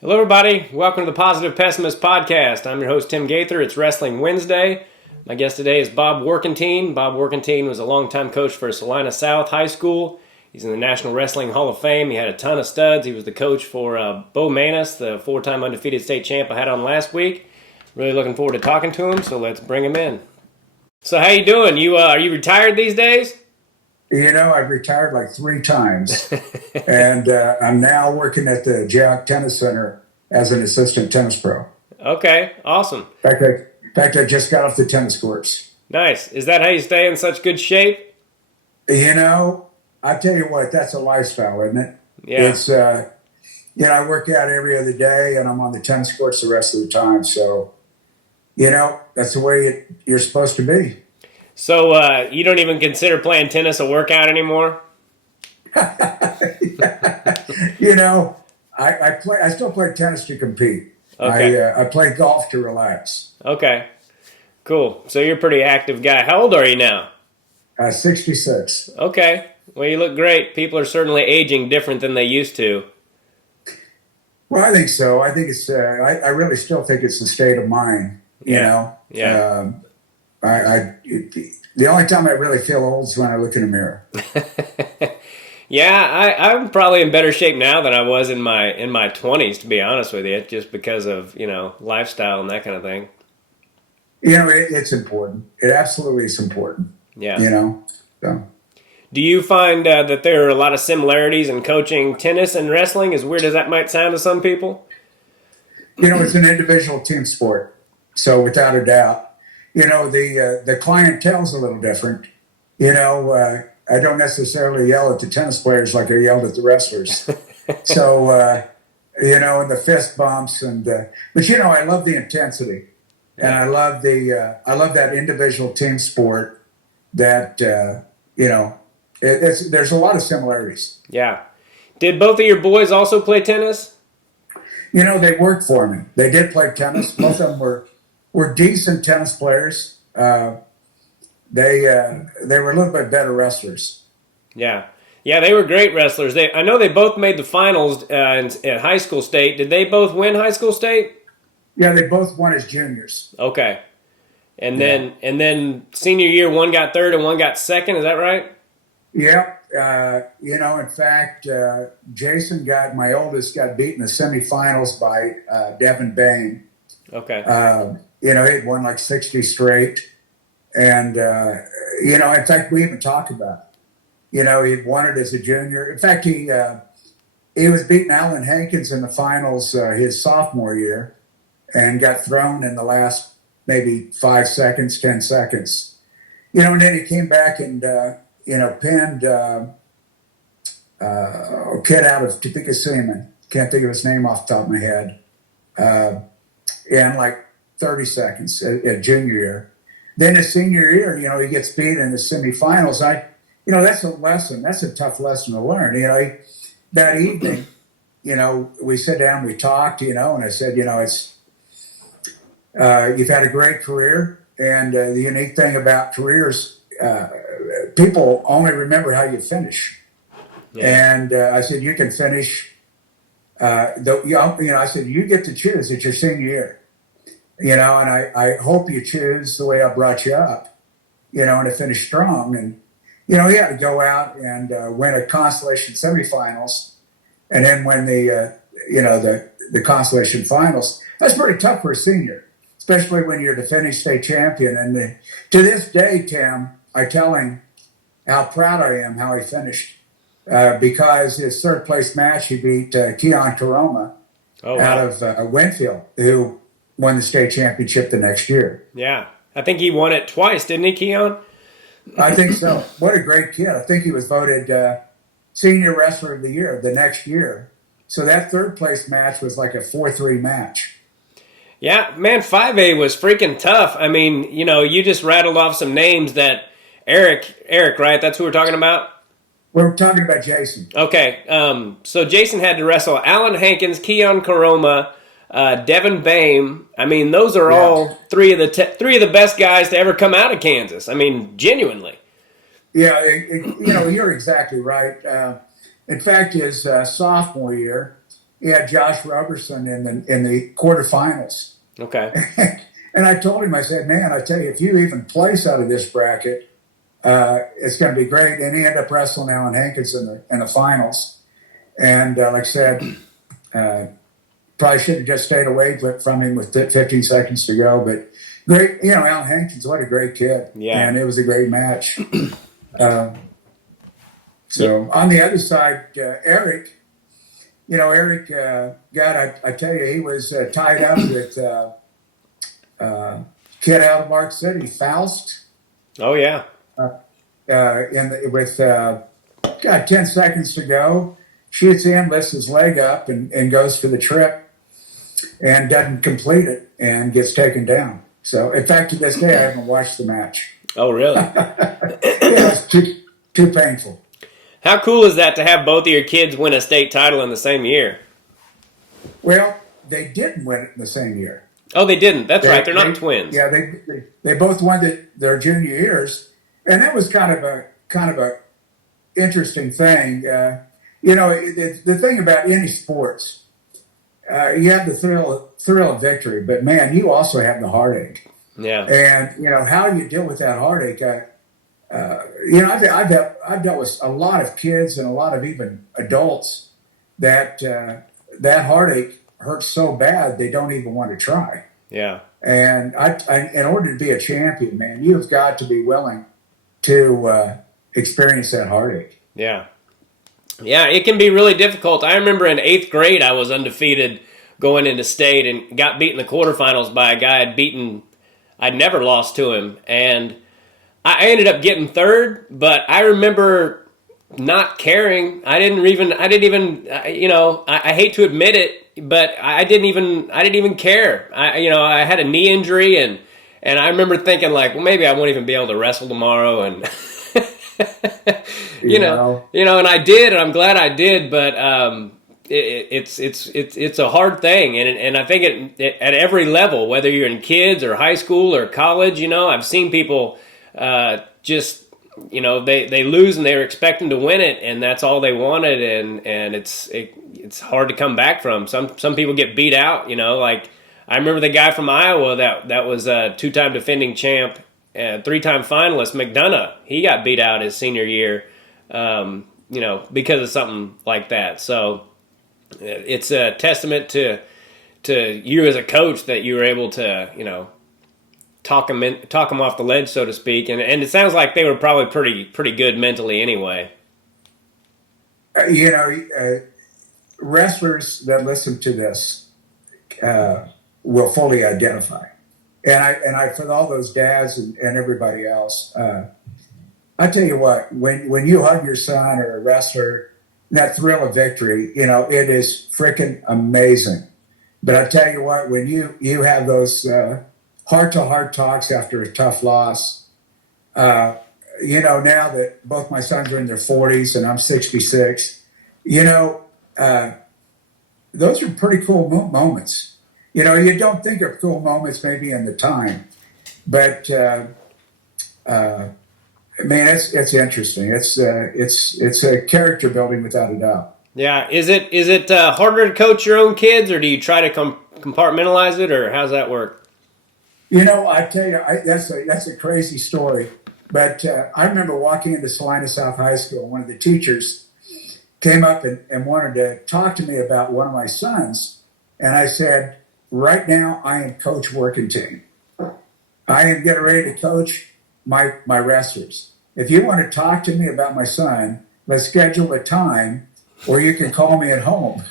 Hello, everybody. Welcome to the Positive Pessimist Podcast. I'm your host, Tim Gaither. It's Wrestling Wednesday. My guest today is Bob Warkentine. Bob Warkentine was a longtime coach for Salina South High School. He's in the National Wrestling Hall of Fame. He had a ton of studs. He was the coach for Bo Manus, the four-time undefeated state champ I had on last week. Really looking forward to talking to him, so let's bring him in. So how you doing? Are you retired these days? You know, I've retired like 3 times, and I'm now working at the Jack Tennis Center as an assistant tennis pro. Okay, awesome. In fact, I just got off the tennis courts. Nice. Is that how you stay in such good shape? You know, I tell you what, that's a lifestyle, isn't it? Yeah. I work out every other day, and I'm on the tennis courts the rest of the time. So, that's the way you're supposed to be. So you don't even consider playing tennis a workout anymore? You know, I still play tennis to compete. Okay. I play golf to relax. Okay. Cool. So you're a pretty active guy. How old are you now? 66. Okay. Well, you look great. People are certainly aging different than they used to. Well, I think so. I think I really still think it's the state of mind. Yeah. Yeah. The only time I really feel old is when I look in a mirror. Yeah, I'm probably in better shape now than I was in my 20s, to be honest with you, just because of, lifestyle and that kind of thing. It's important. It absolutely is important. Yeah. So. Do you find that there are a lot of similarities in coaching tennis and wrestling, as weird as that might sound to some people? It's an individual team sport. So without a doubt, the clientele's a little different. I don't necessarily yell at the tennis players like I yelled at the wrestlers. So, and the fist bumps but I love the intensity, and I love that individual team sport. That there's a lot of similarities. Yeah. Did both of your boys also play tennis? They worked for me. They did play tennis. Both of them were decent tennis players. They were a little bit better wrestlers. Yeah. Yeah, they were great wrestlers. I know they both made the finals at high school state. Did they both win high school state? Yeah, they both won as juniors. Okay. And then senior year, one got third and one got second. Is that right? Yeah. In fact, my oldest, got beat in the semifinals by Devin Bain. Okay. He'd won like 60 straight. And, in fact, we even talked about it. He'd won it as a junior. In fact, he was beating Alan Hankins in the finals his sophomore year and got thrown in the last maybe 5 seconds, 10 seconds. And then he came back and, pinned a kid out of Topeka Seaman. Can't think of his name off the top of my head. In like 30 seconds at junior year. Then his senior year, he gets beat in the semifinals. That's a lesson. That's a tough lesson to learn. That evening, we sat down, we talked, and I said, it's you've had a great career, and the unique thing about careers, people only remember how you finish. Yeah. And I said, you can finish. I said, you get to choose. It's your senior year. And I hope you choose the way I brought you up, and to finish strong. And, he had to go out and win a consolation semifinals and then win the consolation finals. That's pretty tough for a senior, especially when you're the defending state champion. And to this day, Tim, I tell him how proud I am how he finished because his third place match, he beat Keon Karoma out of Winfield, who won the state championship the next year. Yeah. I think he won it twice, didn't he, Keon? I think so. What a great kid. I think he was voted Senior Wrestler of the Year the next year. So that third place match was like a 4-3 match. Yeah, man, 5A was freaking tough. I mean, you just rattled off some names that Eric, right? That's who we're talking about? We're talking about Jason. Okay. So Jason had to wrestle Alan Hankins, Keon Karoma, Devin Bain. I mean, those are all three of the best guys to ever come out of Kansas. I mean, genuinely. Yeah, you're exactly right. In fact, his sophomore year, he had Josh Roberson in the quarterfinals. Okay. And I told him, I said, man, I tell you, if you even place out of this bracket, it's going to be great. And he ended up wrestling Alan Hankins in the finals. And like I said, probably should have just stayed away from him with 15 seconds to go. But great, Alan Hankins, what a great kid. Yeah. And it was a great match. So on the other side, Eric, God, I tell you, he was tied up with kid out of Mark City, Faust. Oh, yeah. With 10 seconds to go, shoots in, lifts his leg up, and goes for the trip, and doesn't complete it, and gets taken down. So, in fact, to this day, I haven't watched the match. Oh, really? It's too painful. How cool is that to have both of your kids win a state title in the same year? Well, they didn't win it in the same year. Oh, they didn't. That's right. They're not twins. Yeah, they both won their junior years, and that was kind of a interesting thing. The thing about any sports, you have the thrill of victory, but man, you also have the heartache. Yeah. And how you deal with that heartache. I've dealt with a lot of kids and a lot of even adults that heartache hurts so bad they don't even want to try. Yeah. And in order to be a champion, man, you've got to be willing to experience that heartache. Yeah. Yeah, it can be really difficult. I remember in 8th grade, I was undefeated going into state and got beaten in the quarterfinals by a guy I'd never lost to him. And I ended up getting third, but I remember not caring. I didn't even, I hate to admit it, but I didn't even care. I had a knee injury and I remember thinking like, well, maybe I won't even be able to wrestle tomorrow. And, and I did, and I'm glad I did, but, it's a hard thing. And I think at every level, whether you're in kids or high school or college, I've seen people, they lose and they were expecting to win it, and that's all they wanted, and it's hard to come back from. Some people get beat out, like I remember the guy from Iowa that was a 2-time defending champ, 3-time finalist, McDonough. He got beat out his senior year, because of something like that. So it's a testament to you as a coach that you were able to, talk them off the ledge, so to speak, and it sounds like they were probably pretty good mentally anyway. Wrestlers that listen to this will fully identify, and I for all those dads and everybody else, I tell you what, when you hug your son or a wrestler, that thrill of victory, it is freaking amazing. But I tell you what, when you have those heart-to-heart talks after a tough loss. Now that both my sons are in their 40s and I'm 66, those are pretty cool moments. You don't think of cool moments maybe in the time, but man, it's interesting. It's a character building without a doubt. Yeah, is it harder to coach your own kids, or do you try to compartmentalize it, or how's that work? I tell you, that's a crazy story. But I remember walking into Salina South High School. One of the teachers came up and wanted to talk to me about one of my sons. And I said, right now, I am Coach Warkentine. I am getting ready to coach my wrestlers. If you want to talk to me about my son, let's schedule a time, or you can call me at home.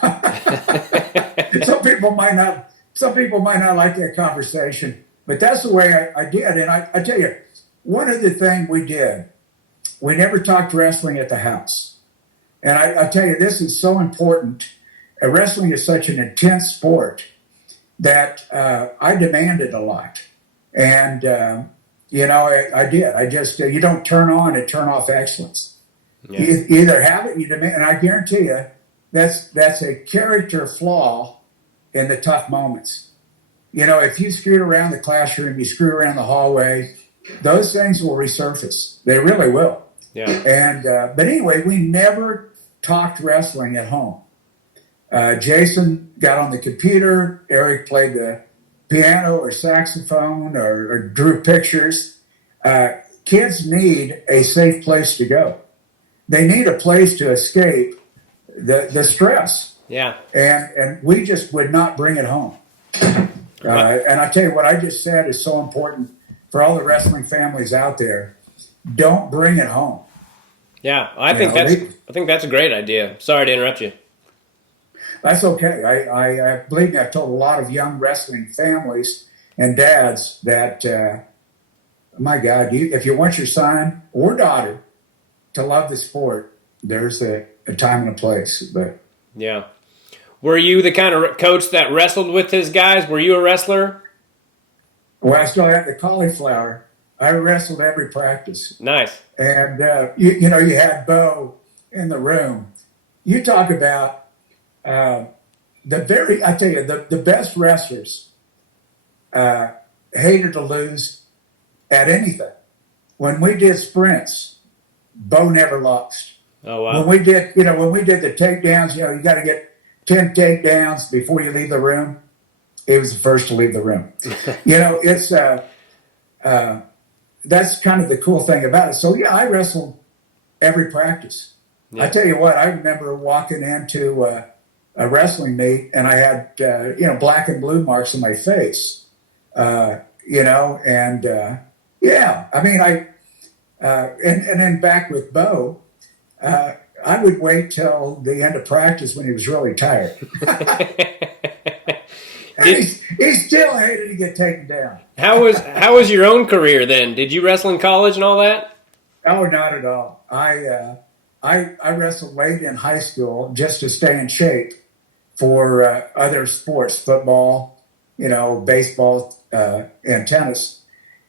Some people might not like that conversation. But that's the way I did. And I tell you, one other thing we did, we never talked wrestling at the house. And I tell you, this is so important. Wrestling is such an intense sport that I demanded a lot. And, I did. I just, you don't turn on and turn off excellence. Yeah. You either have it, you demand, and I guarantee you, that's a character flaw in the tough moments. If you screwed around the classroom, you screwed around the hallway, those things will resurface. They really will. Yeah. And but anyway, we never talked wrestling at home. Jason got on the computer. Eric played the piano or saxophone or drew pictures. Kids need a safe place to go. They need a place to escape the stress. Yeah. And we just would not bring it home. And I tell you what I just said is so important for all the wrestling families out there. Don't bring it home. Yeah, I think that's a great idea. Sorry to interrupt you. That's okay. I believe me, I've told a lot of young wrestling families and dads that, my God, if you want your son or daughter to love the sport, there's a time and a place. But yeah. Were you the kind of coach that wrestled with his guys? Were you a wrestler? Well, I still had the cauliflower. I wrestled every practice. Nice. And, you had Bo in the room. You talk about I tell you, the best wrestlers hated to lose at anything. When we did sprints, Bo never lost. Oh, wow. When we did the takedowns, you got to get 10 takedowns before you leave the room. He was the first to leave the room. It's that's kind of the cool thing about it. So yeah, I wrestled every practice. Yeah. I tell you what, I remember walking into a wrestling meet and I had black and blue marks on my face. And then back with Bo, I would wait till the end of practice when he was really tired. He still hated to get taken down. How was your own career then? Did you wrestle in college and all that? Oh, not at all. I wrestled late in high school just to stay in shape for other sports, football, baseball, and tennis.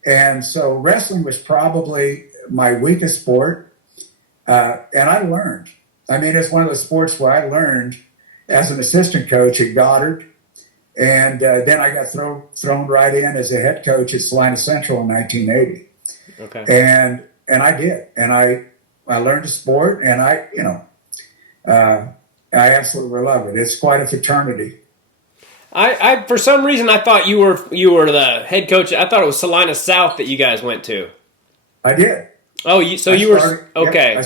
And so wrestling was probably my weakest sport. And I learned. I mean, it's one of the sports where I learned as an assistant coach at Goddard. And then I got thrown right in as a head coach at Salina Central in 1980. Okay. And I did. And I learned the sport, and I absolutely love it. It's quite a fraternity. I for some reason I thought you were the head coach. I thought it was Salina South that you guys went to. I did. Oh, you were okay. Yep, I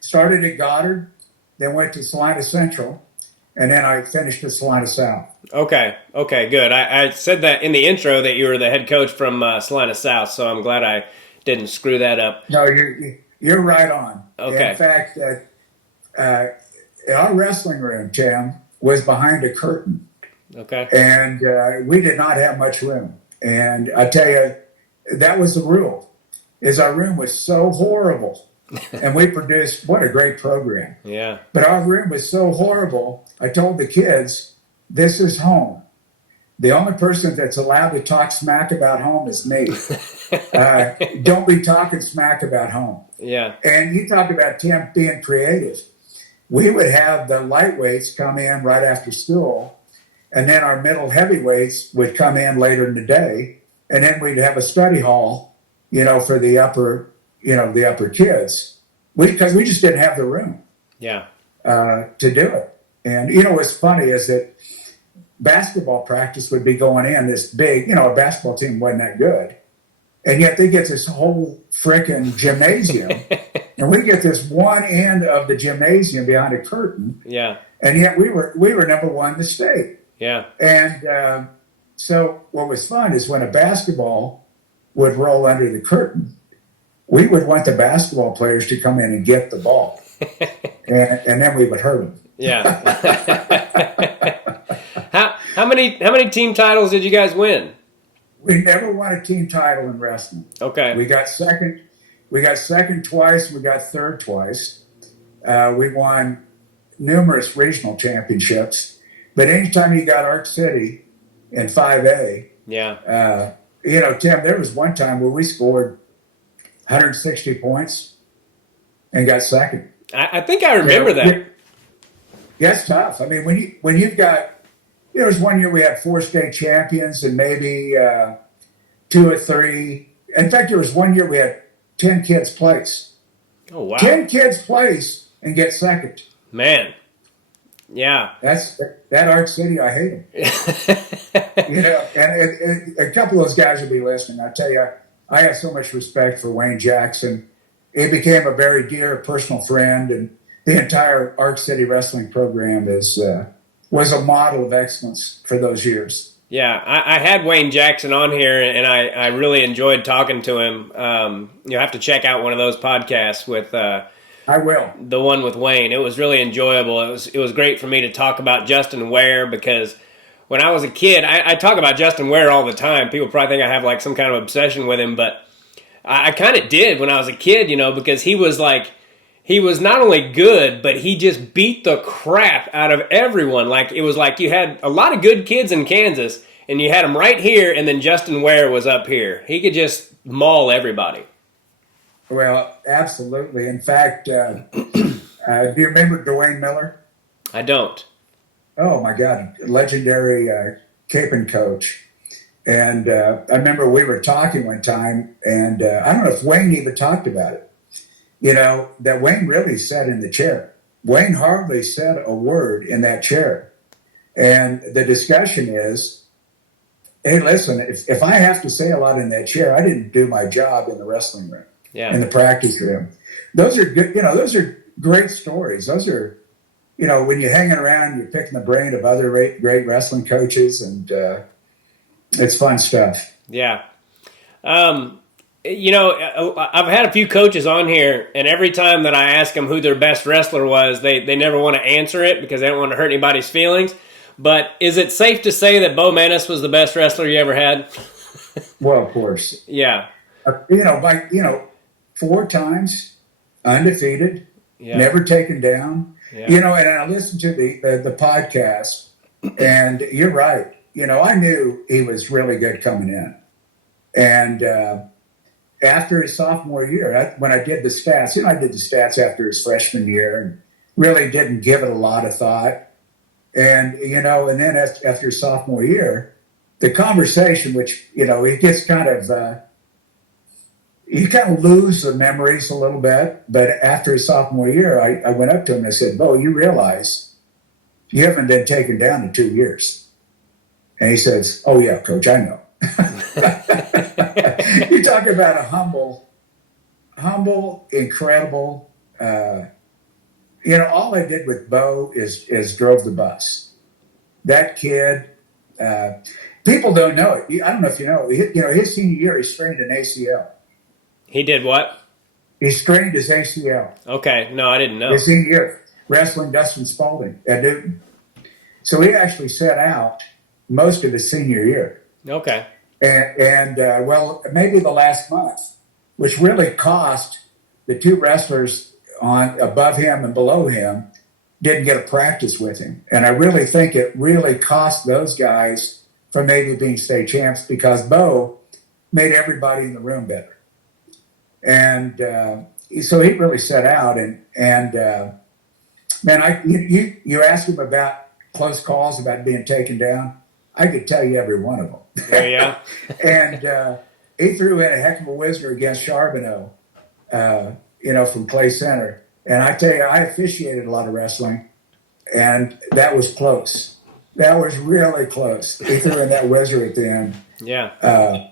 started at Goddard, then went to Salina Central, and then I finished at Salina South. Okay, good. I said that in the intro that you were the head coach from Salina South, so I'm glad I didn't screw that up. No, you're right on. Okay. In fact, our wrestling room, Tim, was behind a curtain. Okay. And we did not have much room. And I tell you, that was the rule, is our room was so horrible. And we produced, what a great program. Yeah. But our room was so horrible, I told the kids, this is home. The only person that's allowed to talk smack about home is me. Don't be talking smack about home. Yeah. And you talk about Tim being creative. We would have the lightweights come in right after school, and then our middle heavyweights would come in later in the day, and then we'd have a study hall, for the upper kids, because we just didn't have the room. Yeah. To do it. And what's funny is that basketball practice would be going in this big, a basketball team wasn't that good, and yet they get this whole frickin' gymnasium, and we get this one end of the gymnasium behind a curtain. Yeah. And yet we were number one in the state. Yeah. And so what was fun is when a basketball would roll under the curtain, we would want the basketball players to come in and get the ball, and then we would hurt them. Yeah. How many team titles did you guys win? We never won a team title in wrestling. Okay. We got second twice. We got third twice. We won numerous regional championships. But anytime you got Arc City in 5A, yeah. Tim, there was one time where we scored 160 points and got second. I think I remember that. Yeah, it's tough. I mean, when you've got, there was one year we had 4 state champions and maybe 2 or 3. In fact, there was one year we had 10 kids place. Oh, wow. 10 kids place and get second. Man. Yeah. That Arc City. I hate them. And a couple of those guys will be listening. I tell you, I have so much respect for Wayne Jackson. He became a very dear personal friend, and the entire Arc City wrestling program was a model of excellence for those years. Yeah, I had Wayne Jackson on here, and I really enjoyed talking to him. You'll have to check out one of those podcasts with I will. the one with Wayne. It was really enjoyable. It was great for me to talk about Justin Ware because when I was a kid, I talk about Justin Ware all the time. People probably think I have like some kind of obsession with him, but I kind of did when I was a kid, because he was not only good, but he just beat the crap out of everyone. Like, it was like you had a lot of good kids in Kansas, and you had them right here, and then Justin Ware was up here. He could just maul everybody. Well, absolutely. In fact, do you remember Dwayne Miller? I don't. Oh, my God. Legendary caping coach. And I remember we were talking one time, and I don't know if Wayne even talked about it. That Wayne really sat in the chair. Wayne hardly said a word in that chair. And the discussion is, hey, listen, if I have to say a lot in that chair, I didn't do my job in the wrestling room, in the practice room. Those are good, those are great stories. Those are, when you're hanging around, you're picking the brain of other great wrestling coaches, and it's fun stuff. Yeah. I've had a few coaches on here, and every time that I ask them who their best wrestler was, they never want to answer it because they don't want to hurt anybody's feelings. But is it safe to say that Bo Menace was the best wrestler you ever had? Well, of course. Yeah. 4 times undefeated, never taken down. Yeah. And I listened to the podcast, and you're right. I knew he was really good coming in. And after his sophomore year, when I did the stats, I did the stats after his freshman year and really didn't give it a lot of thought. And, and then after his sophomore year, the conversation, which, it gets kind of, you kind of lose the memories a little bit. But after his sophomore year, I went up to him and I said, Bo, you realize you haven't been taken down in 2 years. And he says, oh, yeah, coach, I know. You talk about a humble, incredible, all I did with Bo is drove the bus. That kid, people don't know it. I don't know if you know, his senior year, he strained an ACL. He did what? He strained his ACL. Okay. No, I didn't know. His senior year, wrestling Dustin Spalding at Newton. So he actually set out most of his senior year. Okay. And maybe the last month, which really cost the 2 wrestlers on above him and below him didn't get a practice with him. And I really think it really cost those guys from maybe being state champs because Bo made everybody in the room better. And so he really set out. Man, you asked him about close calls, about being taken down. I could tell you every one of them. Oh, yeah. And he threw in a heck of a whizzer against Charbonneau, from Clay Center. And I tell you, I officiated a lot of wrestling, and that was close. That was really close. He threw in that whizzer at the end. Yeah.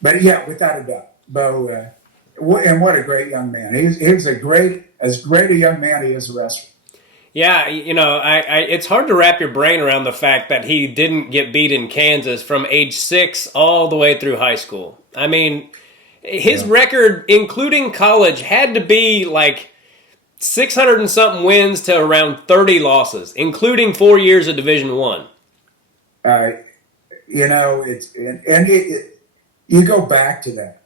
But yeah, without a doubt, Bo, and what a great young man. He was as great a young man he is a wrestler. Yeah, it's hard to wrap your brain around the fact that he didn't get beat in Kansas from age 6 all the way through high school. I mean, his record, including college, had to be like 600 and something wins to around 30 losses, including 4 years of Division I. You go back to that.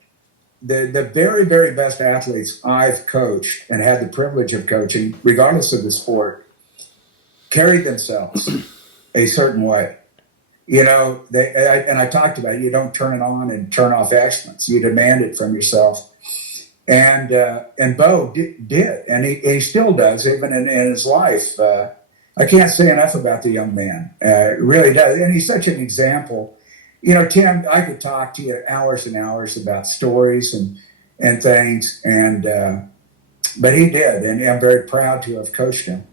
The very, very best athletes I've coached and had the privilege of coaching, regardless of the sport, carried themselves a certain way. I talked about it, you don't turn it on and turn off excellence. You demand it from yourself. And Bo did, and he still does, even in his life. I can't say enough about the young man. It really does. And he's such an example. Tim, I could talk to you hours and hours about stories and things, but he did, and I'm very proud to have coached him.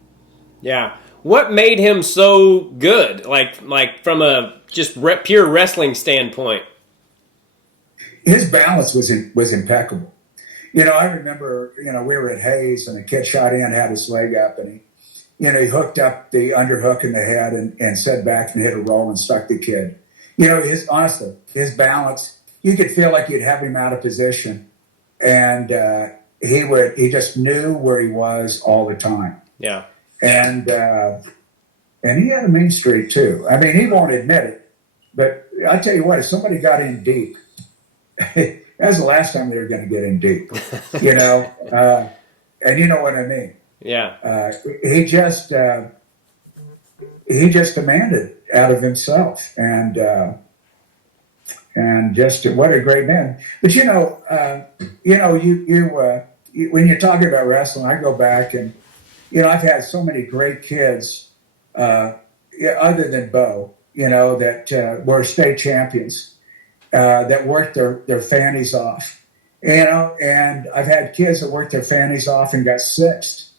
Yeah. what made him so good? Like from a just pure wrestling standpoint. His balance was impeccable. I remember, we were at Hayes and a kid shot in, had his leg up, and he hooked up the underhook in the head and set back and hit a roll and stuck the kid. Honestly, his balance, you could feel like you'd have him out of position. And he just knew where he was all the time. Yeah. And he had a mean streak too. I mean, he won't admit it, but I'll tell you what, if somebody got in deep, that was the last time they were going to get in deep, and you know what I mean. Yeah. He just demanded out of himself, and just what a great man. But when you're talking about wrestling, I go back and I've had so many great kids, other than Bo, that were state champions. That worked their fannies off, and I've had kids that worked their fannies off and got sixth,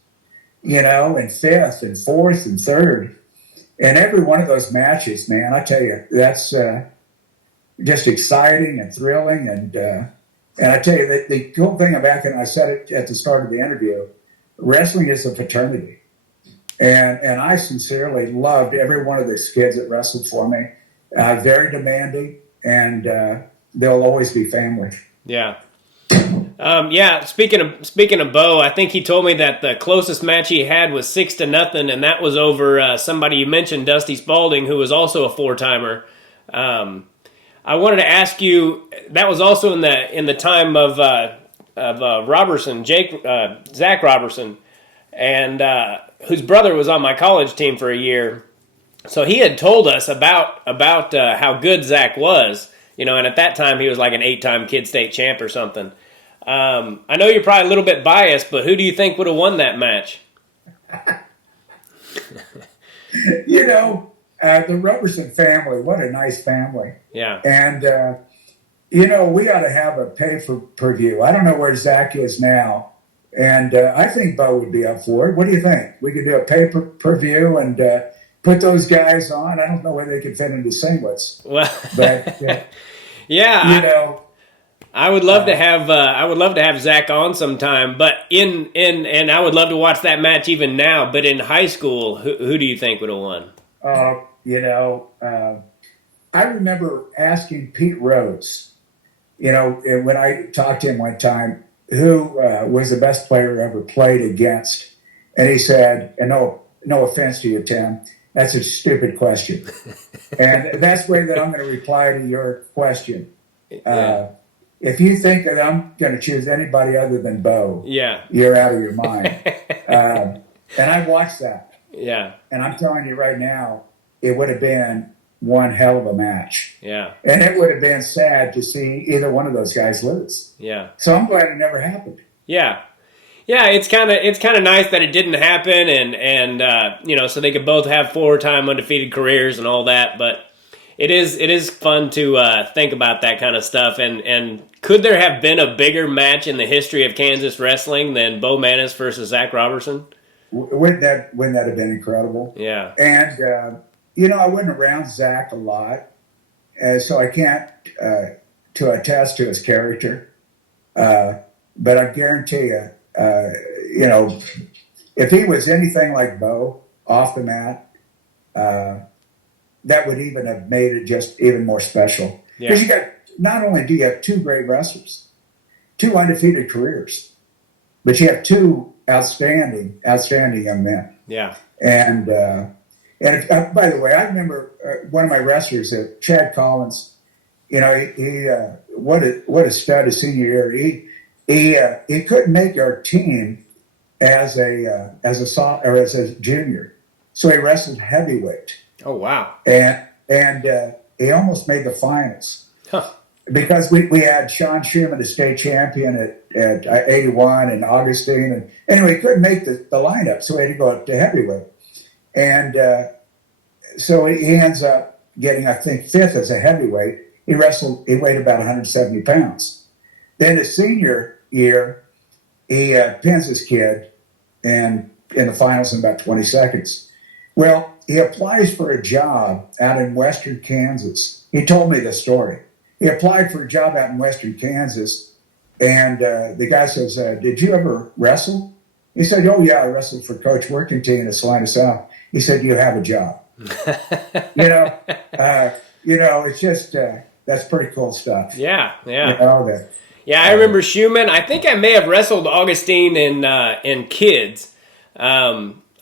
and fifth and fourth and third. And every one of those matches, man, I tell you, that's just exciting and thrilling. And I tell you, that the cool thing about it, and I said it at the start of the interview, wrestling is a fraternity. And I sincerely loved every one of those kids that wrestled for me. Very demanding. And they'll always be family. Yeah. Speaking of Bo, I think he told me that the closest match he had was 6-0, and that was over somebody you mentioned, Dusty Spalding, who was also a 4-timer. I wanted to ask you, that was also in the time of Robertson, Zach Robertson, and whose brother was on my college team for a year. So he had told us about how good Zach was, and at that time he was like an 8-time Kid State champ or something. I know you're probably a little bit biased, but who do you think would have won that match? The Roberson family, what a nice family. Yeah. And, we ought to have a pay-per-view. I don't know where Zach is now. And I think Bo would be up for it. What do you think? We could do a pay-per-view and put those guys on. I don't know whether they could fit into singlets. Well, but yeah, I would love to have Zach on sometime. But and I would love to watch that match even now. But in high school, who do you think would have won? I remember asking Pete Rose, when I talked to him one time, who was the best player ever played against, and he said, and no offense to you, Tim, that's a stupid question. And that's the way that I'm going to reply to your question. If you think that I'm going to choose anybody other than Bo, you're out of your mind. And I watched that. Yeah. And I'm telling you right now, it would have been one hell of a match. Yeah. And it would have been sad to see either one of those guys lose. Yeah. So I'm glad it never happened. Yeah. Yeah, it's kind of nice that it didn't happen, and so they could both have 4-time undefeated careers and all that. But it is fun to think about that kind of stuff. And could there have been a bigger match in the history of Kansas wrestling than Bo Maness versus Zach Robertson? Wouldn't that have been incredible? Yeah. And I wasn't around Zach a lot, so I can't to attest to his character. But I guarantee you. If he was anything like Bo off the mat, that would even have made it just even more special. Because not only do you have two great wrestlers, 2 undefeated careers, but you have 2 outstanding young men. Yeah. And by the way, I remember one of my wrestlers, Chad Collins. He what a stud his senior year. He couldn't make our team as a junior, so he wrestled heavyweight. Oh wow! And he almost made the finals because we had Sean Schumann, the state champion at 81, and Augustine, and anyway, he couldn't make the lineup, so he had to go up to heavyweight, and so he ends up getting, I think, 5th as a heavyweight. He weighed about 170 pounds. Then his senior year, he pins his kid in the finals in about 20 seconds. Well, he applies for a job out in western Kansas. He told me the story. He applied for a job out in western Kansas, and the guy says, "Did you ever wrestle?" He said, "Oh yeah, I wrestled for Coach Warkentine at Salina South." He said, "You have a job." you know, uh, it's just that's pretty cool stuff. Yeah, yeah. That. Yeah, I remember Schumann. I think I may have wrestled Augustine in kids.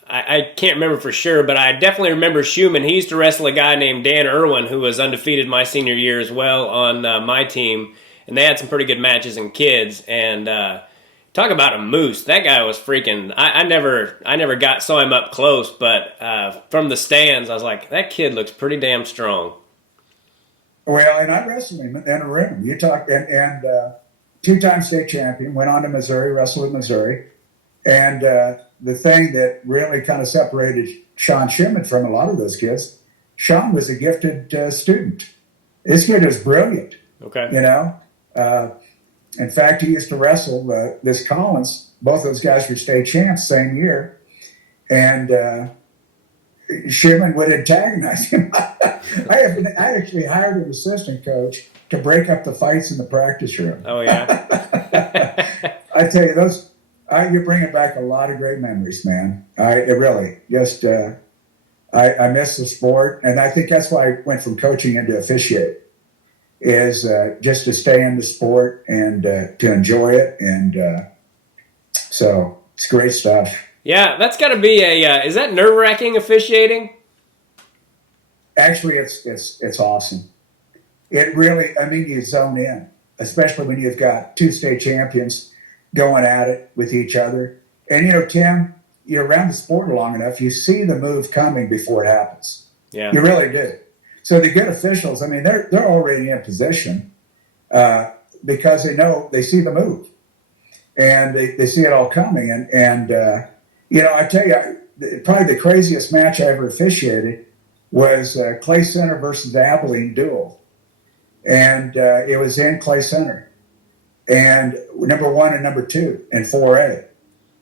I can't remember for sure, but I definitely remember Schumann. He used to wrestle a guy named Dan Irwin, who was undefeated my senior year as well on my team, and they had some pretty good matches in kids. And talk about a moose! That guy was freaking. I never saw him up close, but from the stands, I was like, that kid looks pretty damn strong. Well, and I wrestled him in a ring. You talk and two-time state champion. Went on to Missouri, wrestled with Missouri, and the thing that really kind of separated Sean Schumann from a lot of those kids, Sean was a gifted student. This kid was brilliant. Okay. In fact, he used to wrestle this Collins. Both those guys were state champs same year, and Schumann would antagonize him. I actually hired an assistant coach to break up the fights in the practice room. Oh yeah. I tell you, you're bringing back a lot of great memories, man. It really just I miss the sport, and I think that's why I went from coaching into officiating, is just to stay in the sport and to enjoy it, and so it's great stuff. Yeah, that's got to be is that nerve-wracking officiating? Actually, it's awesome. It really, you zone in, especially when you've got two state champions going at it with each other. And, Tim, you're around the sport long enough, you see the move coming before it happens. Yeah. You really do. So the good officials, they're already in position because they see the move. And they see it all coming. And I tell you, probably the craziest match I ever officiated was Clay Center versus Abilene duel. And it was in Clay Center. And number 1 and number 2 in 4A.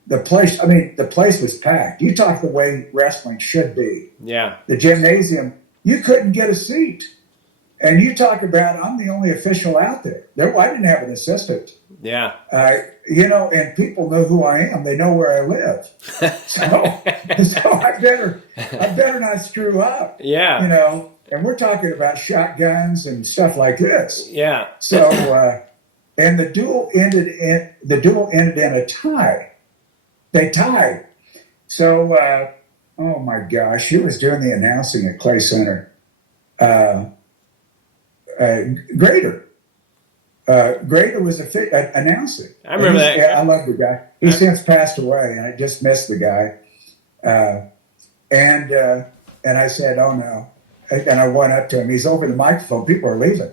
The place was packed. You talk the way wrestling should be. Yeah. The gymnasium, you couldn't get a seat. And you talk about, I'm the only official out there. I didn't have an assistant. Yeah. And people know who I am. They know where I live. So I better not screw up. Yeah. And we're talking about shotguns and stuff like this. Yeah. So, and the duel ended in a tie. They tied. So, oh my gosh, she was doing the announcing at Clay Center. Grader was announcing. I remember that. Yeah, I love the guy. He's since passed away, and I just missed the guy. And I said, "Oh no!" And I went up to him. He's over the microphone. People are leaving.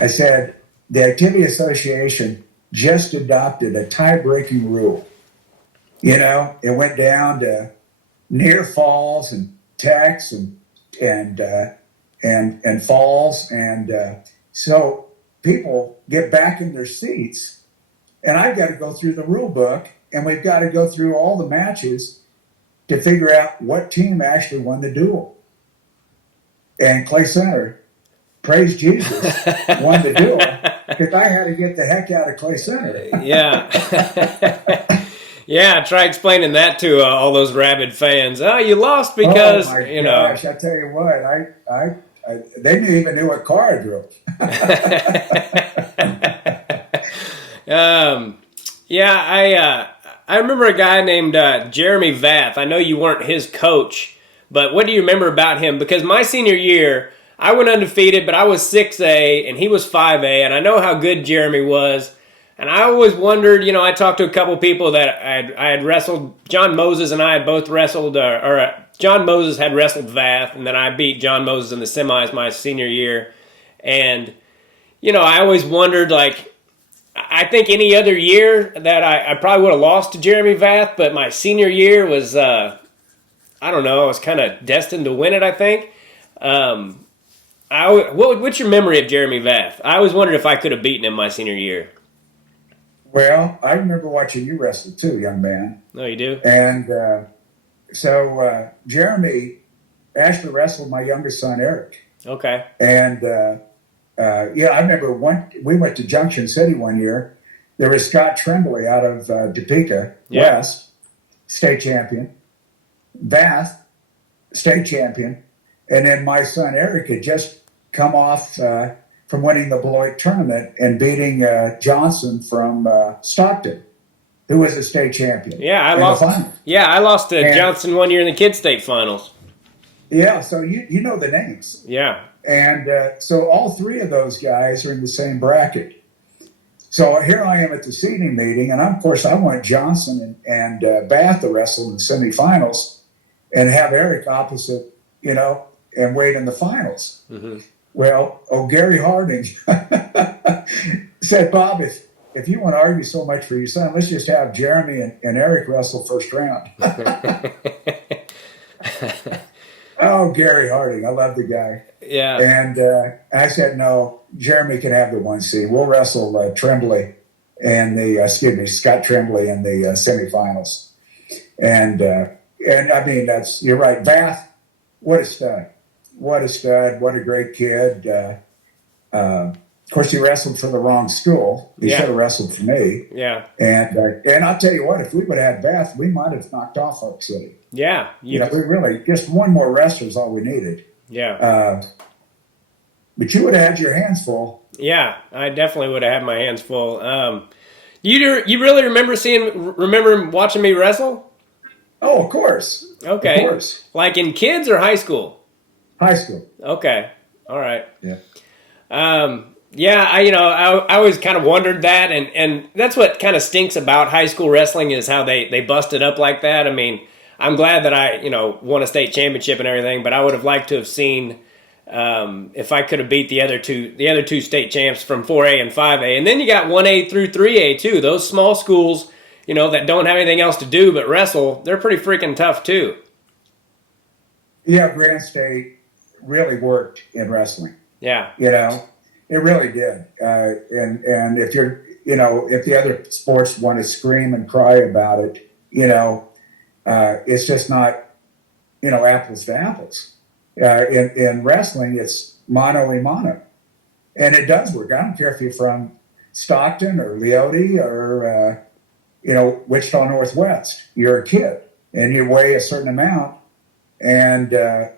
I said, "The Activity Association just adopted a tie-breaking rule. It went down to near falls and tacks and falls, and so people get back in their seats, and I've got to go through the rule book, and we've got to go through all the matches to figure out what team actually won the duel. And Clay Center, praise Jesus, won the duel because I had to get the heck out of Clay Center. Yeah. Yeah, try explaining that to all those rabid fans. Oh, you lost because, oh my gosh, I tell you what, I they didn't even know what car I drove. I remember a guy named Jeremy Vath. I know you weren't his coach, but what do you remember about him? Because my senior year, I went undefeated, but I was 6A and he was 5A, and I know how good Jeremy was. And I always wondered, I talked to a couple people that I had wrestled. John Moses and I had both wrestled, John Moses had wrestled Vath, and then I beat John Moses in the semis my senior year. And, I always wondered, I think any other year that I probably would have lost to Jeremy Vath, but my senior year was, I don't know, I was kind of destined to win it, I think. What's your memory of Jeremy Vath? I always wondered if I could have beaten him my senior year. Well, I remember watching you wrestle too, young man. Oh, you do? And so Jeremy Ashley wrestled my youngest son, Eric. Okay. And yeah, I remember we went to Junction City one year. There was Scott Tremblay out of Topeka West, state champion. Bath, state champion. And then my son, Eric, had just come off from winning the Beloit tournament and beating Johnson from Stockton, who was a state champion. Yeah, I lost. Yeah, I lost to Johnson one year in the kids' state finals. Yeah, so you know the names. Yeah. And so all three of those guys are in the same bracket. So here I am at the seeding meeting, and of course I want Johnson and Bath to wrestle in the semifinals and have Eric opposite, and wait in the finals. Mm-hmm. Well, Gary Harding said, Bob, if you want to argue so much for your son, let's just have Jeremy and Eric wrestle first round. Oh, Gary Harding. I love the guy. Yeah. And I said, no, Jeremy can have the 1 seed. We'll wrestle Tremblay and Scott Tremblay in the semifinals. And I mean, you're right. Bath, what a stud. What a stud. What a great kid. Of course, he wrestled for the wrong school. He should have wrestled for me. Yeah. And I'll tell you what, if we would have had Bath, we might have knocked off Oak City. Yeah. We really, just one more wrestler is all we needed. Yeah. But you would have had your hands full. Yeah, I definitely would have had my hands full. You really remember watching me wrestle? Oh, of course. Okay. Of course. Like in kids or high school? High school. Okay. All right. Yeah. Yeah, I always kind of wondered that, and that's what kind of stinks about high school wrestling is how they bust it up like that. I mean, I'm glad that I won a state championship and everything, but I would have liked to have seen if I could have beat the other two state champs from 4A and 5A, and then you got 1A through 3A too. Those small schools, that don't have anything else to do but wrestle, they're pretty freaking tough too. Yeah, Grand State really worked in wrestling. Yeah. It really did. And if if the other sports want to scream and cry about it, it's just not, apples to apples. In wrestling, it's mano a mano. And it does work. I don't care if you're from Stockton or Leoti or, Wichita Northwest. You're a kid and you weigh a certain amount. And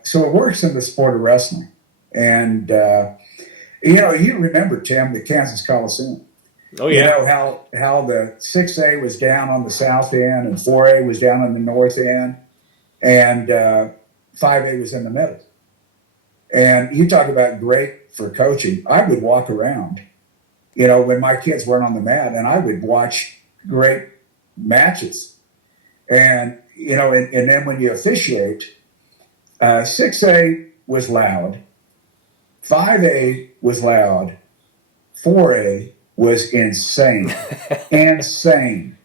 so it works in the sport of wrestling. And, you remember, Tim, the Kansas Coliseum. Oh, yeah. How the 6A was down on the south end and 4A was down on the north end and 5A was in the middle. And you talk about great for coaching. I would walk around, when my kids weren't on the mat, and I would watch great matches. And, and then when you officiate, 6A was loud. 5A was loud. 4A was insane. Insane.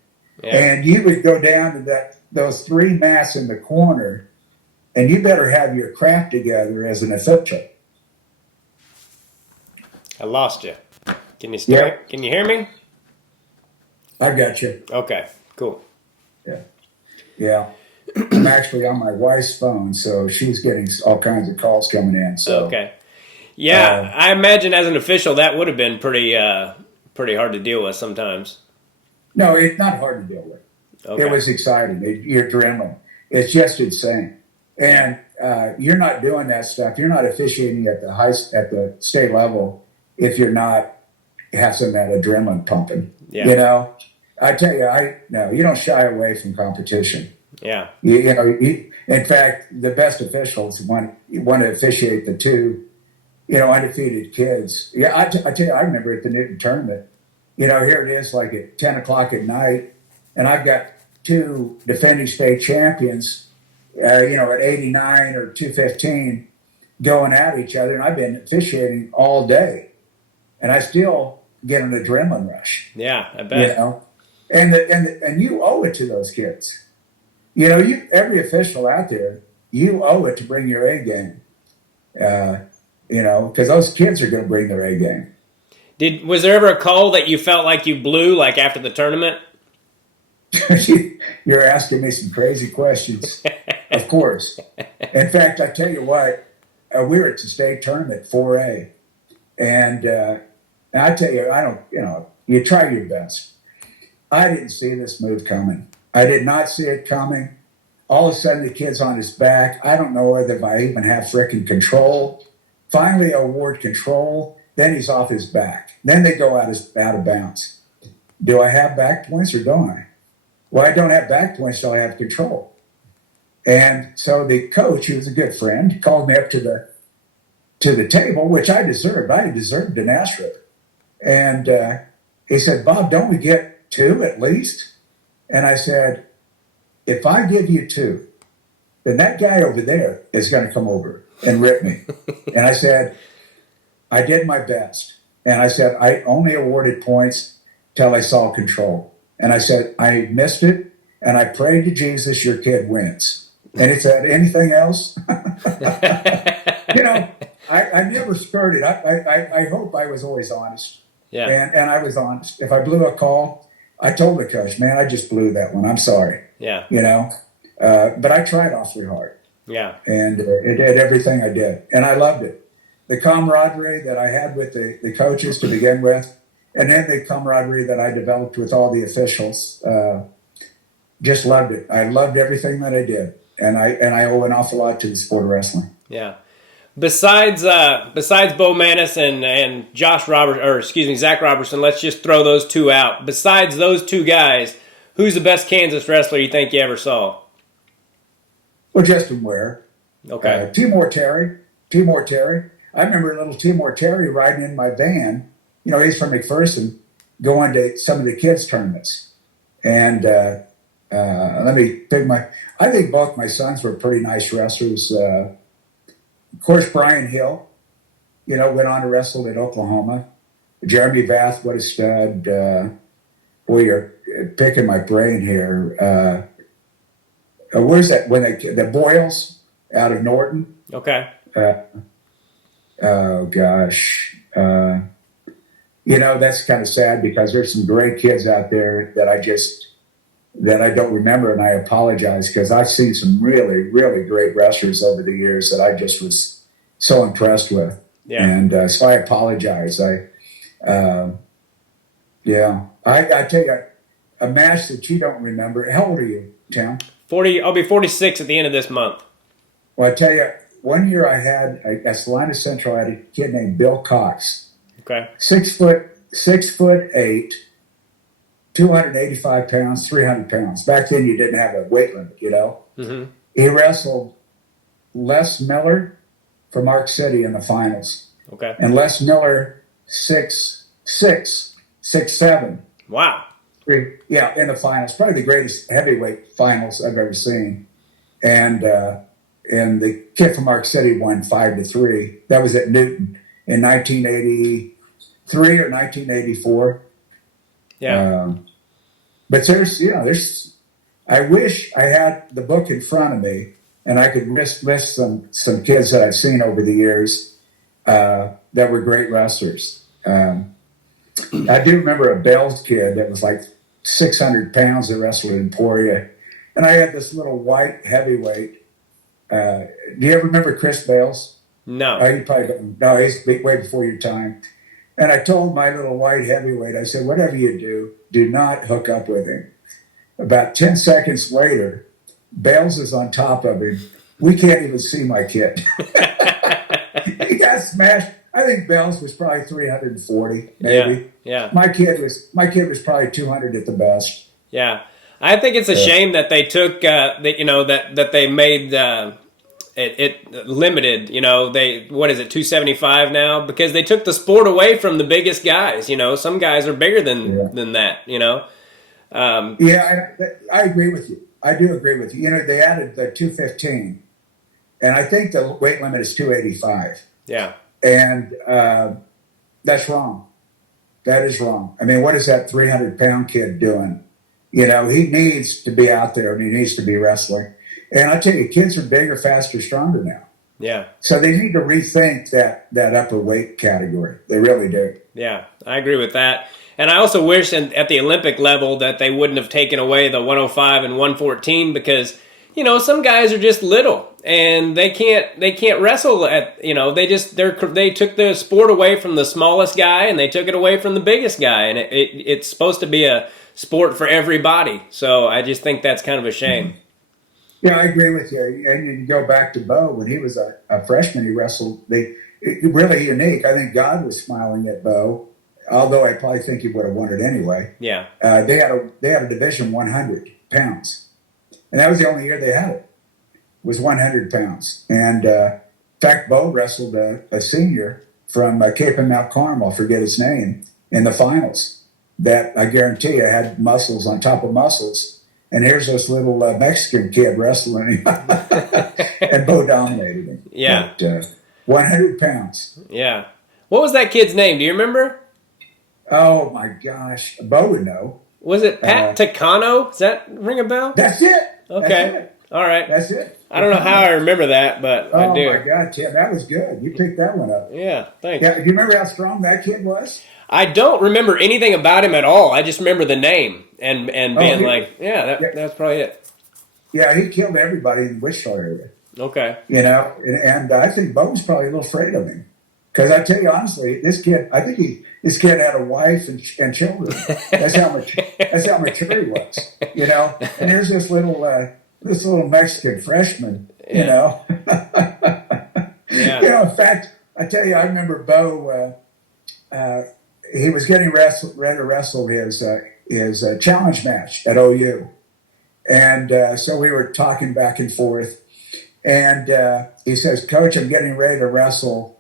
Yeah. And you would go down to those three mats in the corner, and you better have your crap together as an official. I lost you. Can you still? Yeah. Can you hear me? I got you. Okay, cool. Yeah. I'm actually on my wife's phone, so she's getting all kinds of calls coming in. So okay. Yeah, I imagine as an official that would have been pretty hard to deal with sometimes. No, it's not hard to deal with. Okay. It was exciting. You're adrenaline. It's just insane. And you're not doing that stuff. You're not officiating at the state level if you're not have some of that adrenaline pumping. Yeah. I tell you, you don't shy away from competition. Yeah. In fact, the best officials want to officiate the two, undefeated kids. Yeah, I tell you, I remember at the Newton tournament, here it is like at 10 o'clock at night, and I've got two defending state champions, at 89 or 215 going at each other, and I've been officiating all day, and I still get an adrenaline rush. Yeah, I bet. And you owe it to those kids. Every official out there, you owe it to bring your A game. Because those kids are going to bring their A game. Was there ever a call that you felt like you blew, like after the tournament? You're asking me some crazy questions. Of course. In fact, I tell you what, we were at the state tournament 4A, and I tell you, I don't, you try your best. I didn't see this move coming. I did not see it coming. All of a sudden, the kid's on his back. I don't know whether I even have frickin' control. Finally, I award control. Then he's off his back. Then they go out of bounds. Do I have back points or don't I? Well, I don't have back points till I have control. And so the coach, who was a good friend, called me up to the table, which I deserved. I deserved an asterisk. And he said, Bob, don't we get 2 at least? And I said, if I give you 2, then that guy over there is going to come over and rip me. And I said, I did my best. And I said, I only awarded points till I saw control. And I said, I missed it. And I prayed to Jesus, your kid wins. And he said, anything else? I never skirted. I hope I was always honest. Yeah. And I was honest. If I blew a call, I told the coach, man, I just blew that one. I'm sorry. Yeah. But I tried awfully hard. Yeah. And it did everything I did. And I loved it. The camaraderie that I had with the coaches to begin with, and then the camaraderie that I developed with all the officials, just loved it. I loved everything that I did. And I owe an awful lot to the sport of wrestling. Yeah. Besides Bo Manis and Zach Robertson, let's just throw those 2 out. Besides those 2 guys, who's the best Kansas wrestler you think you ever saw? Well, Justin Ware. Okay. Timor Terry. I remember little Timor Terry riding in my van. He's from McPherson, going to some of the kids' tournaments. And I think both my sons were pretty nice wrestlers. Of course, Brian Hill, went on to wrestle at Oklahoma. Jeremy Bath, what a stud. Boy, you're picking my brain here. Where's that? The Boyles out of Norton. Okay. Oh, gosh. That's kind of sad because there's some great kids out there that I don't remember, and I apologize because I've seen some really, really great wrestlers over the years that I just was so impressed with. Yeah. And so I apologize. I tell you, a match that you don't remember. How old are you, Tim? 40. I'll be 46 at the end of this month. Well, I tell you, one year I had at Salina Central, I had a kid named Bill Cox. Okay. 6'8", 285 pounds, 300 pounds. Back then, you didn't have a weight limit, Mm-hmm. He wrestled Les Miller from Arc City in the finals. Okay. And Les Miller, 6'7". Wow. Yeah, in the finals. Probably the greatest heavyweight finals I've ever seen. And the kid from Arc City won 5-3. That was at Newton in 1983 or 1984. Yeah. But there's. I wish I had the book in front of me and I could list some kids that I've seen over the years that were great wrestlers. I do remember a Bells kid that was like 600 pounds that wrestled in Emporia, and I had this little white heavyweight. Do you ever remember Chris Bales? No. You probably don't. No, he's way before your time. And I told my little white heavyweight, I said, whatever you do not hook up with him. About 10 seconds later, Bales is on top of him. We can't even see my kid. He got smashed. I think Bales was probably 340, maybe. Yeah. My kid was probably 200 at the best. Yeah. I think it's a shame that they took that they made it limited. What is it, 275 now? Because they took the sport away from the biggest guys. Some guys are bigger than that. I agree with you. I do agree with you. They added the 215, and I think the weight limit is 285. Yeah. And that's wrong. That is wrong. I mean, what is that 300-pound kid doing? He needs to be out there and he needs to be wrestling. And I tell you, kids are bigger, faster, stronger now. Yeah. So they need to rethink that upper weight category. They really do. Yeah, I agree with that. And I also wish at the Olympic level that they wouldn't have taken away the 105 and 114 because, some guys are just little and they can't wrestle at, they took the sport away from the smallest guy and they took it away from the biggest guy. And it's supposed to be a sport for everybody. So I just think that's kind of a shame. Yeah, I agree with you. And you can go back to Bo when he was a freshman. He wrestled. Really unique. I think God was smiling at Bo, although I probably think he would have won it anyway. Yeah. They had a Division 100 pounds, and that was the only year they had it. Was 100 pounds. And in fact, Bo wrestled a senior from Cape and Mount Carmel. I forget his name in the finals. That I guarantee you had muscles on top of muscles. And here's this little Mexican kid wrestling, and Bo dominated him. Yeah. But, 100 pounds. Yeah. What was that kid's name? Do you remember? Oh, my gosh. Bo would know. Was it Pat Takano? Does that ring a bell? That's it. Okay. That's it. All right. That's it. I don't know how I remember that, but I do. Oh, my God, Tim. That was good. You picked that one up. Yeah, thanks. Yeah. Do you remember how strong that kid was? I don't remember anything about him at all. I just remember the name and being that's probably it. Yeah, he killed everybody in the Wichita area. Okay. And I think Bo was probably a little afraid of him. Because I tell you honestly, this kid had a wife and children. That's how mature he was. And there's this little Mexican freshman. Yeah. Yeah. In fact, I tell you, I remember Bo. He was getting ready to wrestle his challenge match at OU, and so we were talking back and forth. And he says, "Coach, I'm getting ready to wrestle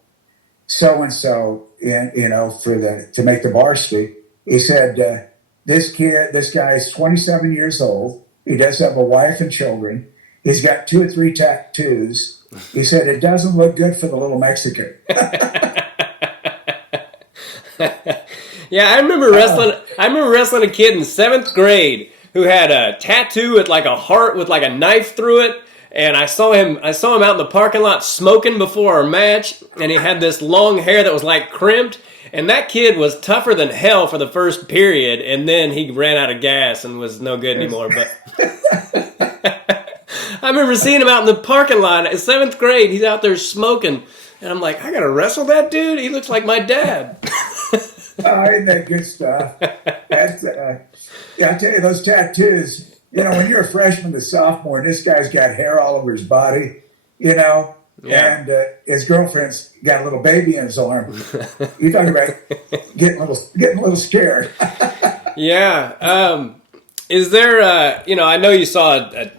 so and so to make the varsity." He said, "This guy is 27 years old. He does have a wife and children. He's got 2 or 3 tattoos." He said, "It doesn't look good for the little Mexican." Yeah, I remember wrestling a kid in 7th grade who had a tattoo with like a heart with like a knife through it. And I saw him out in the parking lot smoking before our match, and he had this long hair that was like crimped. And that kid was tougher than hell for the first period, and then he ran out of gas and was no good anymore. But I remember seeing him out in the parking lot at 7th grade. He's out there smoking, and I'm like, I gotta wrestle that dude. He looks like my dad. Isn't that good stuff? That's I tell you, those tattoos. When you're a freshman to sophomore, and this guy's got hair all over his body, Yeah. and his girlfriend's got a little baby in his arm. You're talking about getting a little scared. Yeah. Is there, I know you saw a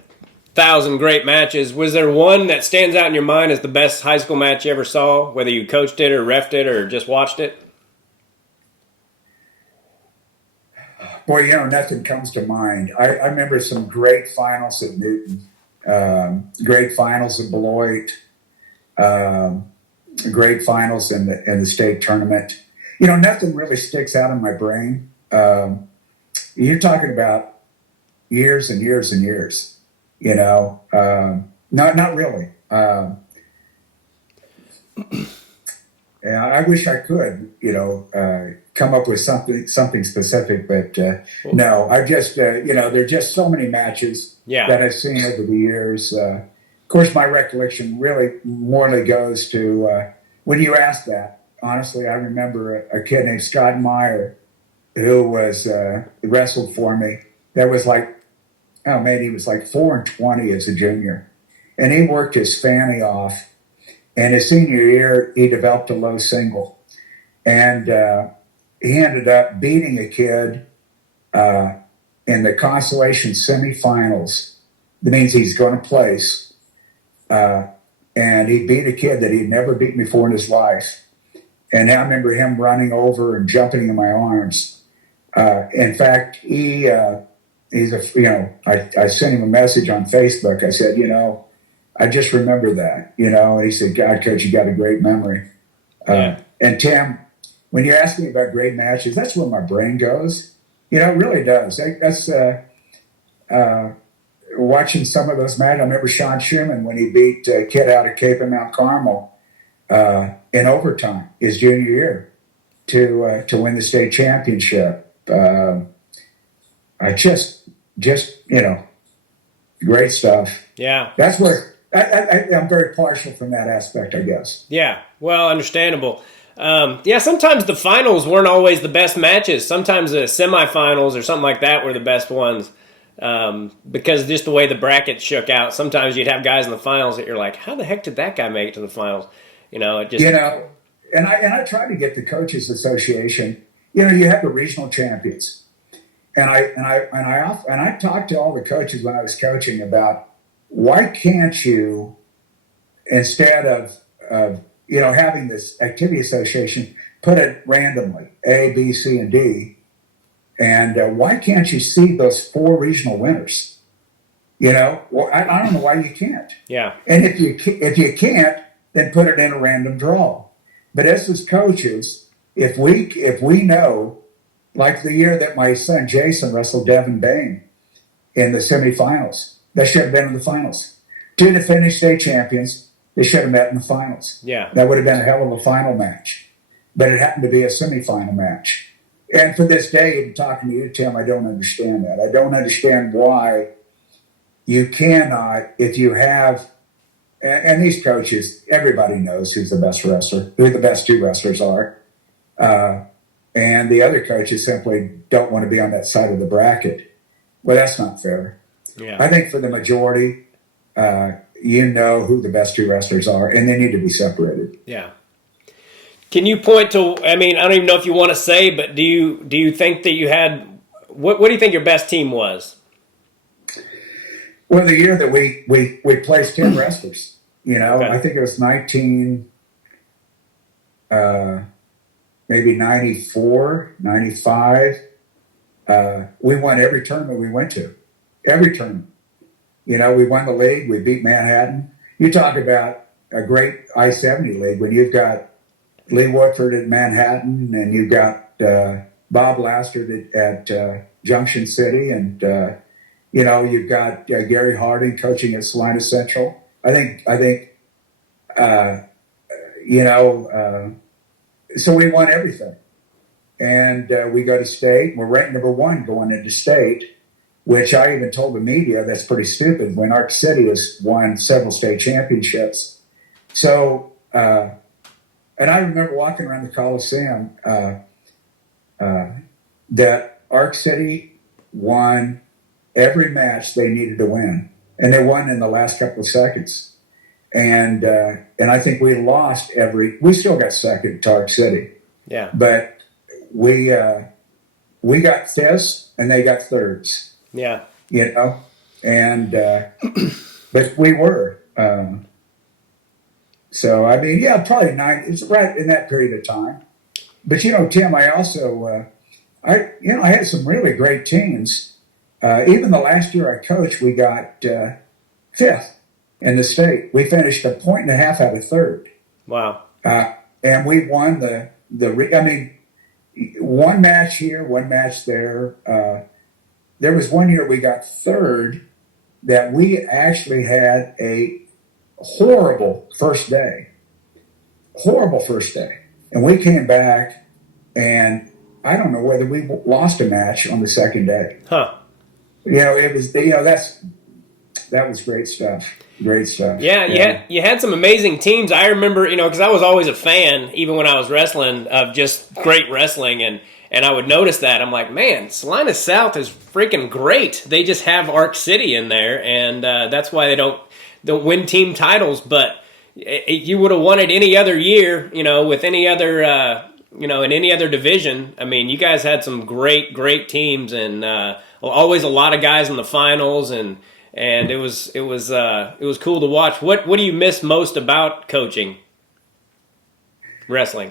1,000 great matches. Was there one that stands out in your mind as the best high school match you ever saw, whether you coached it or reffed it or just watched it? Boy, nothing comes to mind. I remember some great finals at Newton, great finals at Beloit, great finals in the state tournament. Nothing really sticks out in my brain. You're talking about years and years and years. Not really. I wish I could, come up with something specific, but no. I just, there are just so many matches that I've seen over the years. Of course, my recollection really morely goes to when you asked that. Honestly, I remember a kid named Scott Meyer who was wrestled for me. That was he was like 4-20 as a junior, and he worked his fanny off. And his senior year, he developed a low single. And he ended up beating a kid in the consolation semifinals. That means he's going to place. And he beat a kid that he'd never beaten before in his life. And I remember him running over and jumping in my arms. In fact, I sent him a message on Facebook. I said, I just remember that, and he said, "God, Coach, you got a great memory." And Tim, when you ask me about great matches, that's where my brain goes. It really does. That's watching some of those matches. I remember Sean Schumann when he beat a kid out of Cape and Mount Carmel in overtime his junior year to win the state championship. I just great stuff. Yeah. That's where I'm very partial from that aspect, I guess. Yeah. Well, understandable. Sometimes the finals weren't always the best matches. Sometimes the semifinals or something like that were the best ones because just the way the bracket shook out. Sometimes you'd have guys in the finals that you're like, how the heck did that guy make it to the finals? And I tried to get the Coaches Association. You have the regional champions, and I talked to all the coaches when I was coaching about why can't you, instead of having this activity association, put it randomly, A, B, C, and D. And why can't you see those 4 regional winners? Well, I don't know why you can't. Yeah. And if you can't, then put it in a random draw. But as coaches, if we know, like the year that my son Jason wrestled Devin Bain in the semifinals, that should have been in the finals. 2 defending state champions. They should have met in the finals. Yeah. That would have been a hell of a final match. But it happened to be a semifinal match. And for this day, in talking to you, Tim, I don't understand that. I don't understand why you cannot, if you have, and these coaches, everybody knows who's the best wrestler, who the best 2 wrestlers are. And the other coaches simply don't want to be on that side of the bracket. Well, that's not fair. Yeah. I think for the majority, who the best 2 wrestlers are, and they need to be separated. Yeah. Can you point to? I mean, I don't even know if you want to say, but do you think that you had? What do you think your best team was? Well, the year that we placed 10 wrestlers, Okay. I think it was 94, 95. We won every tournament we went to, every tournament. We won the league. We beat Manhattan. You talk about a great I-70 league when you've got Lee Woodford at Manhattan and you've got Bob Lastard at Junction City, and you've got Gary Harding coaching at Salina Central. I think so we won everything, and we go to state. We're ranked number 1 going into state. Which I even told the media that's pretty stupid when Arc City has won several state championships. So, and I remember walking around the Coliseum that Arc City won every match they needed to win, and they won in the last couple of seconds. And I think we lost we still got second to Arc City. Yeah. But we got fifths and they got thirds. Yeah. And but we were. So I mean, yeah, probably 9. It's right in that period of time. But Tim, I also I had some really great teams. Even the last year I coached, we got 5th in the state. We finished a point and a half out of 3rd. Wow. And we won one match here, one match there. There was one year we got 3rd that we actually had a horrible first day. And we came back, and I don't know whether we lost a match on the second day. Huh. It was, that was great stuff. Great stuff. Yeah, you had some amazing teams. I remember, because I was always a fan, even when I was wrestling, of just great wrestling, and I would notice that. I'm like, man, Salina South is freaking great. They just have Arc City in there, and that's why they don't win team titles. But you would have won it any other year, with any other, in any other division. I mean, you guys had some great teams, and always a lot of guys in the finals, and it was cool to watch. What do you miss most about coaching wrestling?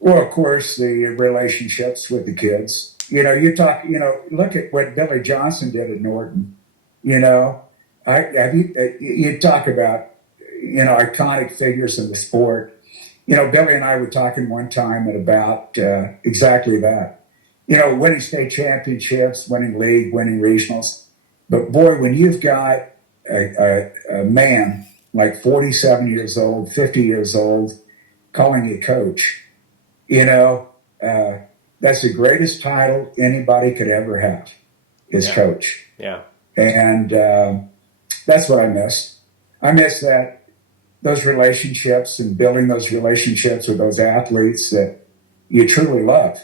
Well, of course, the relationships with the kids. Look at what Billy Johnson did at Norton. You talk about, iconic figures in the sport. Billy and I were talking one time about exactly that. Winning state championships, winning league, winning regionals. But boy, when you've got a man like 47 years old, 50 years old, calling you coach, you know, that's the greatest title anybody could ever have is coach. Yeah. And that's what I miss. I miss those relationships and building those relationships with those athletes that you truly love.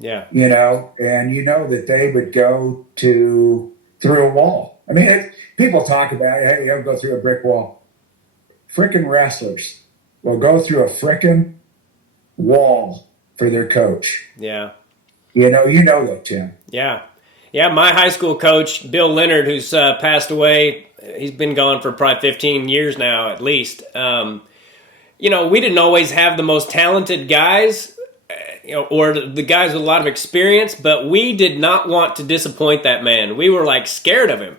Yeah. You know, and you know that they would go through a wall. I mean, people talk about, hey, you'll go through a brick wall. Frickin' wrestlers will go through a frickin' wall for their coach. Yeah. You know that, Tim. Yeah. Yeah, my high school coach, Bill Leonard, who's passed away, he's been gone for probably 15 years now at least. You know, we didn't always have the most talented guys, or the guys with a lot of experience, but we did not want to disappoint that man. We were like scared of him.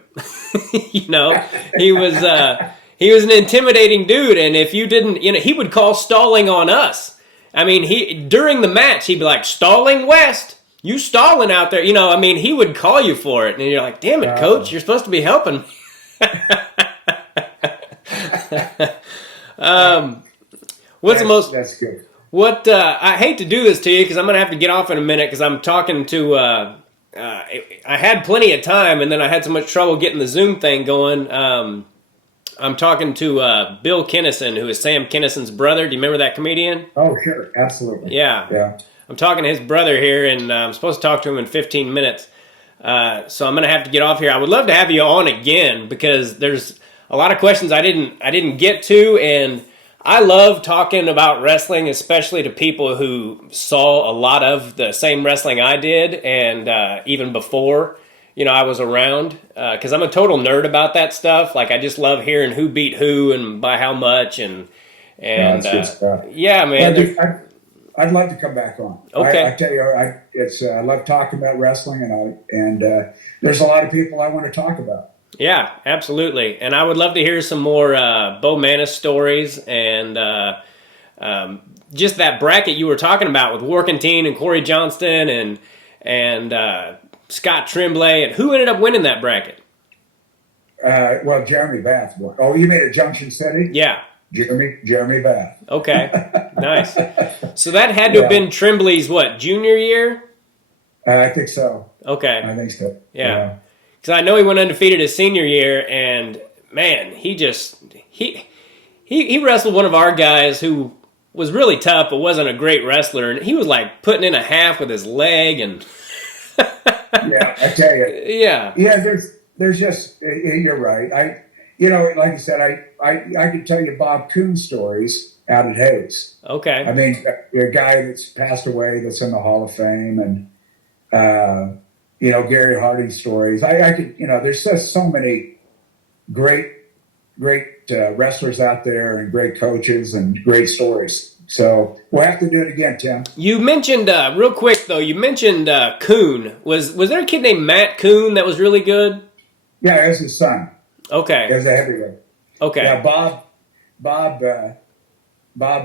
You know, he was an intimidating dude, and if you didn't, you know, he would call stalling on us. I mean, during the match, he'd be like, "Stalling West, you stalling out there." You know, I mean, he would call you for it, and you're like, "Damn it, coach, you're supposed to be helping." That's good. What I hate to do this to you because I'm going to have to get off in a minute because I'm talking to. I had plenty of time, and then I had so much trouble getting the Zoom thing going. I'm talking to Bill Kinnison, who is Sam Kinnison's brother. Do you remember that comedian? Oh, sure, absolutely. Yeah. I'm talking to his brother here, and I'm supposed to talk to him in 15 minutes. So I'm going to have to get off here. I would love to have you on again because there's a lot of questions I didn't get to, and I love talking about wrestling, especially to people who saw a lot of the same wrestling I did, and even before, you know, I was around, because I'm a total nerd about that stuff. Like, I just love hearing who beat who and by how much, and that's good stuff. Yeah, man. Well, I'd love to come back on. Okay. I tell you, I love talking about wrestling, and there's a lot of people I want to talk about. Yeah, absolutely. And I would love to hear some more Bo Manus stories and just that bracket you were talking about with Warkentine and Corey Johnston and Scott Tremblay. And who ended up winning that bracket? Well, Jeremy Bath won. Oh, you mean at Junction City? Yeah. Jeremy Bath. Okay, nice. So that had to have been Tremblay's, what, junior year? I think so. Okay. I think so. Yeah. Because I know he went undefeated his senior year, and man, he wrestled one of our guys who was really tough but wasn't a great wrestler, and he was like putting in a half with his leg, and yeah, I tell you, yeah, there's just, you're right. Like you said, I could tell you Bob Coon stories out at Hayes. Okay. I mean, a guy that's passed away that's in the Hall of Fame, and Gary Hardy stories. I could, there's just so many great wrestlers out there and great coaches and great stories. So we'll have to do it again, Tim. You mentioned, real quick though, Coon. Was there a kid named Matt Coon that was really good? Yeah, it was his son. Okay. It was a heavyweight. Okay. Yeah, Bob, the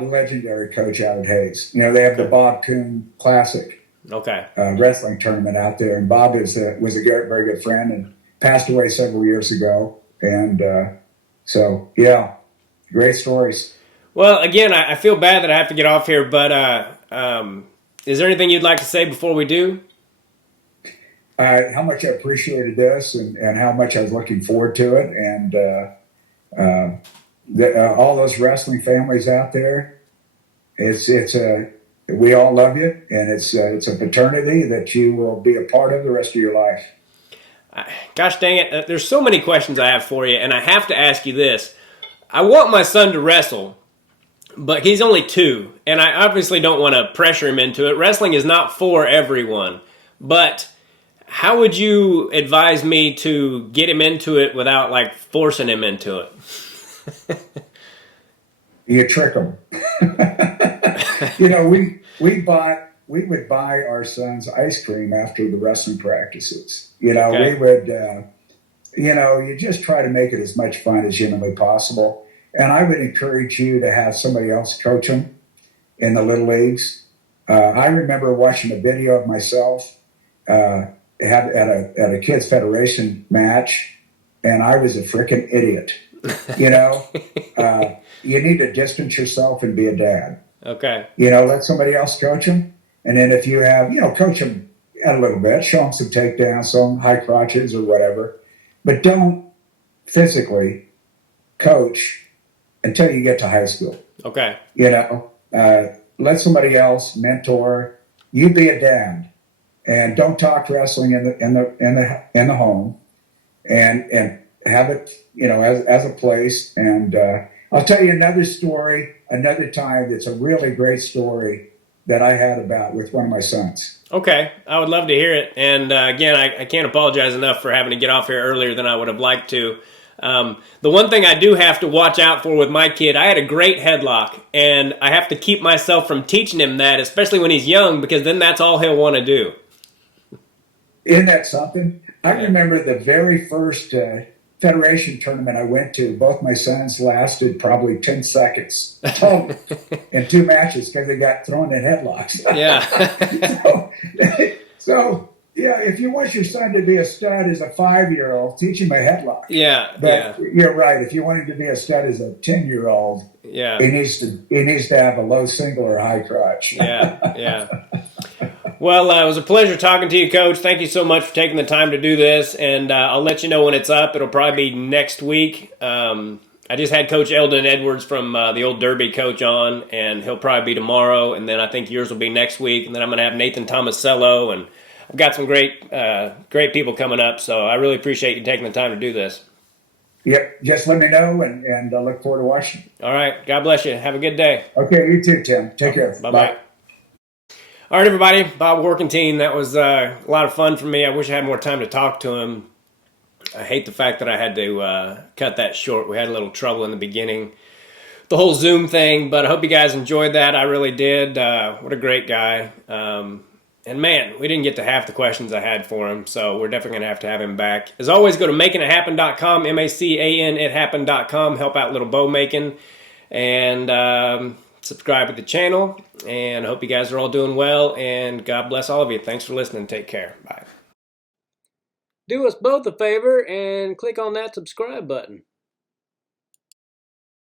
legendary coach out at Hayes. They have the Bob Coon Classic. Okay. Wrestling tournament out there, and Bob was a very good friend and passed away several years ago. And so, yeah, great stories. Well, again, I feel bad that I have to get off here, but is there anything you'd like to say before we do? How much I appreciated this, and how much I was looking forward to it, and all those wrestling families out there. We all love you, and it's a fraternity that you will be a part of the rest of your life. Gosh dang it. There's so many questions I have for you, and I have to ask you this. I want my son to wrestle, but he's only 2, and I obviously don't want to pressure him into it. Wrestling is not for everyone, but how would you advise me to get him into it without, like, forcing him into it? You trick them. We would buy our sons ice cream after the wrestling practices. Okay. We would, you just try to make it as much fun as humanly possible. And I would encourage you to have somebody else coach them in the little leagues. I remember watching a video of myself at a kids federation match, and I was a freaking idiot. You know, you need to distance yourself and be a dad. Okay. You know, let somebody else coach them. And then if you have, coach them a little bit, show them some takedowns, some high crotches or whatever. But don't physically coach until you get to high school. Okay. Let somebody else mentor. You be a dad, and don't talk wrestling in the home, and have it as a place. And I'll tell you another story another time. That's a really great story that I had with one of my sons. Okay, I would love to hear it. And again, I can't apologize enough for having to get off here earlier than I would have liked to. The one thing I do have to watch out for with my kid, I had a great headlock, and I have to keep myself from teaching him that, especially when he's young, because then that's all he'll want to do. Isn't that something? I remember the very first Federation tournament I went to. Both my sons lasted probably 10 seconds total in 2 matches because they got thrown in headlocks. Yeah. so, if you want your son to be a stud as a 5-year-old, teach him a headlock. Yeah. But you're right. If you want him to be a stud as a 10-year-old, he needs to have a low single or high crotch. Yeah. Well, it was a pleasure talking to you, Coach. Thank you so much for taking the time to do this, and I'll let you know when it's up. It'll probably be next week. I just had Coach Eldon Edwards from the old Derby coach on, and he'll probably be tomorrow, and then I think yours will be next week, and then I'm going to have Nathan Tomasello, and I've got some great people coming up, so I really appreciate you taking the time to do this. Yep, just let me know, and I look forward to watching. All right, God bless you. Have a good day. Okay, you too, Tim. Take care. Bye-bye. Bye. All right, everybody. Bob Warkentine. That was a lot of fun for me. I wish I had more time to talk to him. I hate the fact that I had to cut that short. We had a little trouble in the beginning, the whole Zoom thing, but I hope you guys enjoyed that. I really did. What a great guy. And man, we didn't get to half the questions I had for him, so we're definitely going to have him back. As always, go to makingithappen.com, MACANithappen.com, help out little bow making, and subscribe to the channel. And I hope you guys are all doing well, and God bless all of you. Thanks for listening. Take care. Bye. Do us both a favor and click on that subscribe button.